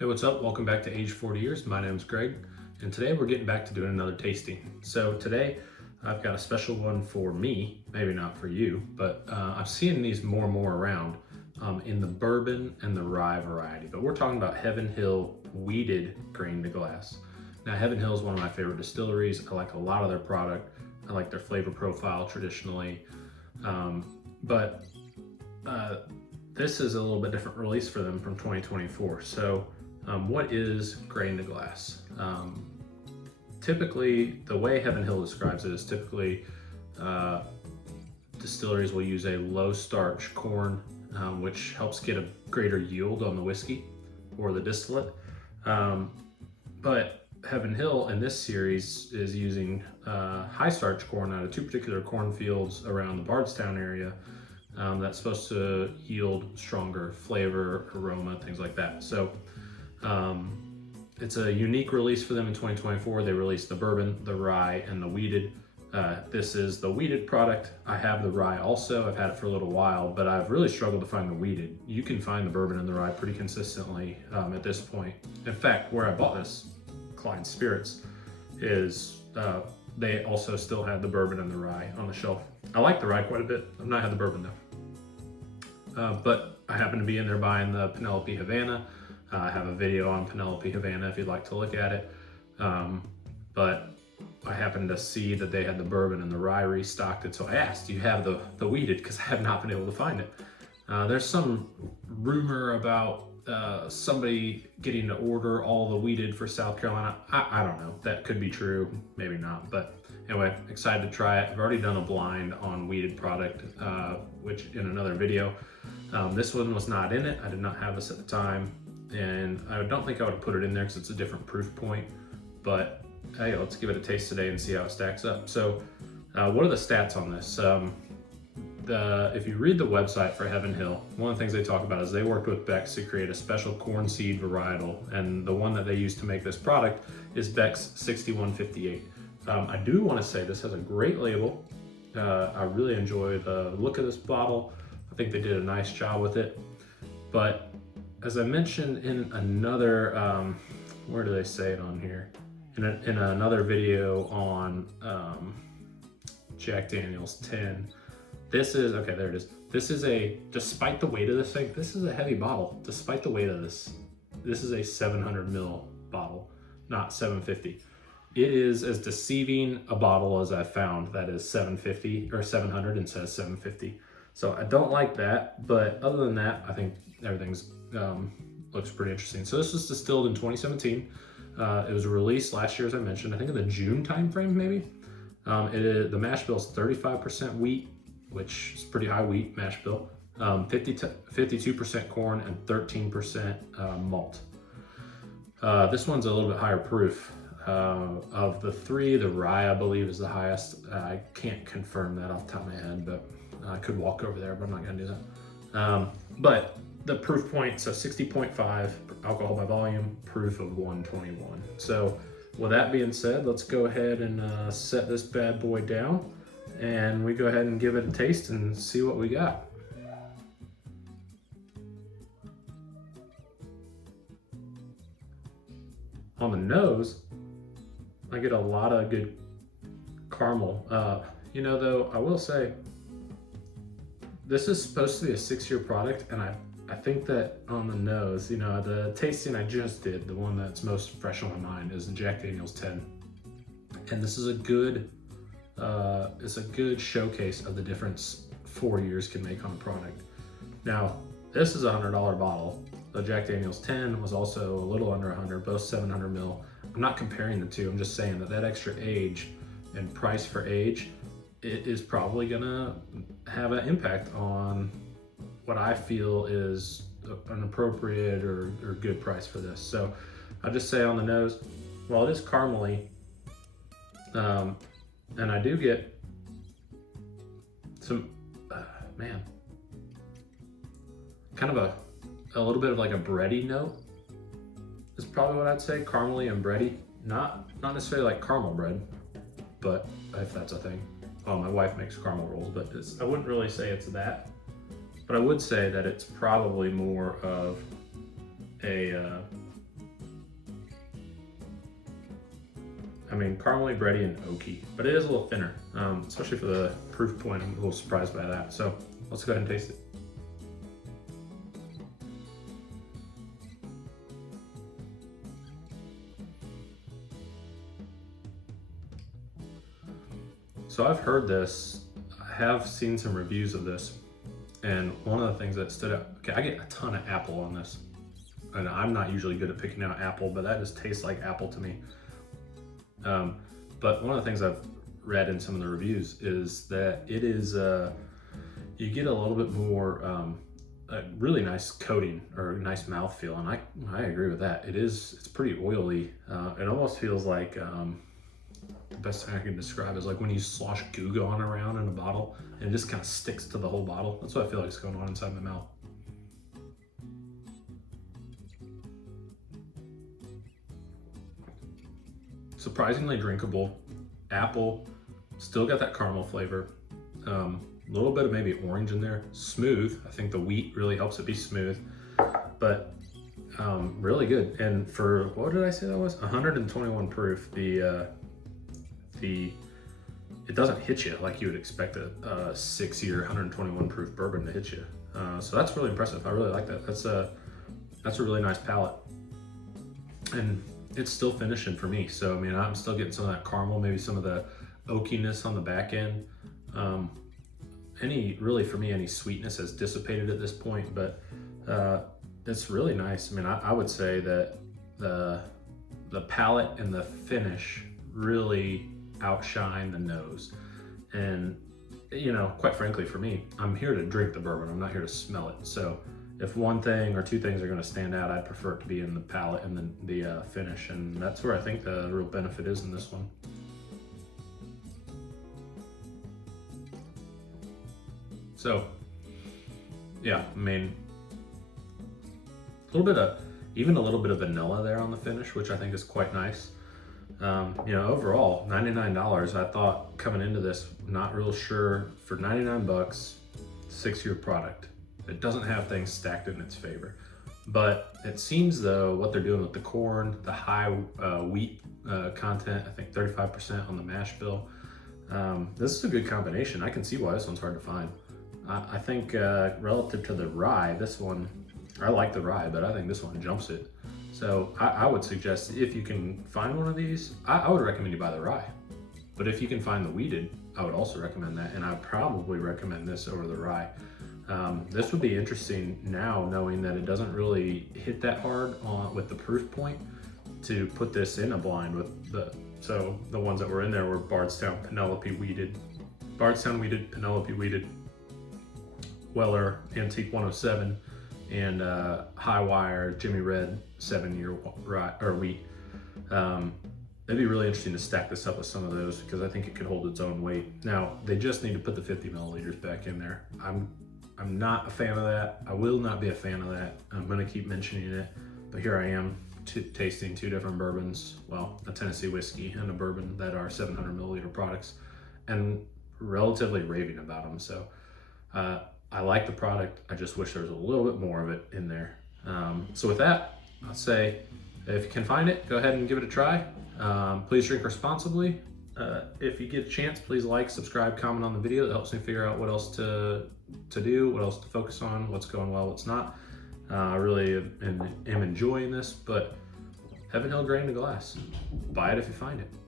Hey, what's up? Welcome back to Age 40 Years. My name's Greg, and today we're getting back to doing another tasting. So today I've got a special one for me, maybe not for you, but I'm seeing these more and more around in the bourbon and the rye variety. But we're talking about Heaven Hill weeded grain to glass. Now, Heaven Hill is one of my favorite distilleries. I like a lot of their product. I like their flavor profile traditionally, but this is a little bit different release for them from 2024. So what is grain to glass? Typically, the way Heaven Hill describes it is typically distilleries will use a low starch corn, which helps get a greater yield on the whiskey or the distillate. But Heaven Hill in this series is using high starch corn out of two particular cornfields around the Bardstown area. That's supposed to yield stronger flavor, aroma, things like that. So it's a unique release for them in 2024. They released the bourbon, the rye, and the weeded. This is the weeded product. I have the rye also. I've had it for a little while, but I've really struggled to find the weeded. You can find the bourbon and the rye pretty consistently at this point. In fact, where I bought this, Klein Spirits, is they also still had the bourbon and the rye on the shelf. I like the rye quite a bit. I've not had the bourbon though. But I happen to be in there buying the Penelope Havana. I have a video on Penelope Havana if you'd like to look at it. But I happened to see that they had the bourbon and the rye restocked it. So I asked, do you have the weeded? Because I have not been able to find it. There's some rumor about somebody getting to order all the weeded for South Carolina. I don't know. That could be true, maybe not. But anyway, excited to try it. I've already done a blind on weeded product, which in another video. This one was not in it. I did not have this at the time. And I don't think I would have put it in there because it's a different proof point. But hey, let's give it a taste today and see how it stacks up. So what are the stats on this? If you read the website for Heaven Hill, one of the things they talk about is they worked with Beck's to create a special corn seed varietal, and the one that they use to make this product is Beck's 6158. I do want to say this has a great label. I really enjoy the look of this bottle. I think they did a nice job with it. But as I mentioned in another, where do they say it on here? In another video on Jack Daniel's 10, this is, okay, there it is. This is despite the weight of this thing, this is a heavy bottle. Despite the weight of this is a 700 ml bottle, not 750. It is as deceiving a bottle as I've found that is 750 or 700 and says 750. So I don't like that, but other than that, I think everything's looks pretty interesting. So this was distilled in 2017. It was released last year, as I mentioned, I think in the June timeframe, maybe. The mash bill is 35% wheat, which is pretty high wheat mash bill, 52% corn, and 13% malt. This one's a little bit higher proof. Of the three, the rye, I believe, is the highest. I can't confirm that off the top of my head, but I could walk over there, but I'm not gonna do that. But the proof point, so 60.5 alcohol by volume, proof of 121. So with that being said, let's go ahead and set this bad boy down, and we go ahead and give it a taste and see what we got. On the nose, I get a lot of good caramel. You know, though, I will say, this is supposed to be a 6-year product, and I think that on the nose, you know, the tasting I just did, the one that's most fresh on my mind is the Jack Daniel's 10. And this is it's a good showcase of the difference 4 years can make on a product. Now, this is a $100 bottle. The Jack Daniel's 10 was also a little under 100, both 700 ml. I'm not comparing the two, I'm just saying that extra age and price for age, it is probably gonna have an impact on what I feel is an appropriate or good price for this. So I'll just say on the nose, while it is caramely, and I do get some, kind of a little bit of like a bready note is probably what I'd say, caramely and bready. Not necessarily like caramel bread, but if that's a thing. Well, my wife makes caramel rolls, but I wouldn't really say it's that. But I would say that it's probably more of a mean, caramely, bready, and oaky, but it is a little thinner, especially for the proof point. I'm a little surprised by that. So let's go ahead and taste it. So I've heard this, I have seen some reviews of this, and one of the things that stood out, okay, I get a ton of apple on this, and I'm not usually good at picking out apple, but that just tastes like apple to me. But one of the things I've read in some of the reviews is that it is, you get a little bit more, a really nice coating or a nice mouthfeel, and I agree with that. It's pretty oily. It almost feels like, the best thing I can describe is like when you slosh Goo Gone around in a bottle and it just kind of sticks to the whole bottle. That's what I feel like is going on inside my mouth. Surprisingly drinkable. Apple, still got that caramel flavor. A little bit of maybe orange in there. Smooth. I think the wheat really helps it be smooth, but really good. And for, what did I say that was? 121 proof. It doesn't hit you like you would expect a 6-year 121 proof bourbon to hit you. So that's really impressive. I really like that. That's a really nice palate, and it's still finishing for me. So I mean, I'm still getting some of that caramel, maybe some of the oakiness on the back end. For me, any sweetness has dissipated at this point, but it's really nice. I mean, I would say that the palate and the finish really outshine the nose. And you know, quite frankly, for me, I'm here to drink the bourbon. I'm not here to smell it. So if one thing or two things are going to stand out, I'd prefer it to be in the palate and the finish, and that's where I think the real benefit is in this one. So yeah, I mean, even a little bit of vanilla there on the finish, which I think is quite nice. You know, overall, $99. I thought coming into this, not real sure, for 99 bucks, 6-year product. It doesn't have things stacked in its favor, but it seems though what they're doing with the corn, the high wheat content, I think 35% on the mash bill. This is a good combination. I can see why this one's hard to find. I think relative to the rye, this one, I like the rye, but I think this one jumps it. So I would suggest, if you can find one of these, I would recommend you buy the rye. But if you can find the wheated, I would also recommend that, and I'd probably recommend this over the rye. This would be interesting now, knowing that it doesn't really hit that hard with the proof point, to put this in a blind with so the ones that were in there were Bardstown, Penelope wheated, Penelope wheated, Weller Antique 107, and High Wire Jimmy Red 7-year rye or wheat. It'd be really interesting to stack this up with some of those, because I think it could hold its own weight. Now they just need to put the 50 milliliters back in there. I'm not a fan of that. I will not be a fan of that. I'm gonna keep mentioning it, but here I am tasting two different bourbons, well, a Tennessee whiskey and a bourbon that are 700 milliliter products, and relatively raving about them. So I like the product. I just wish there was a little bit more of it in there. So with that, I'll say, if you can find it, go ahead and give it a try. Please drink responsibly. If you get a chance, please like, subscribe, comment on the video. That helps me figure out what else to do, what else to focus on, what's going well, what's not. I really am enjoying this, but Heaven Hill Grain to Glass. Buy it if you find it.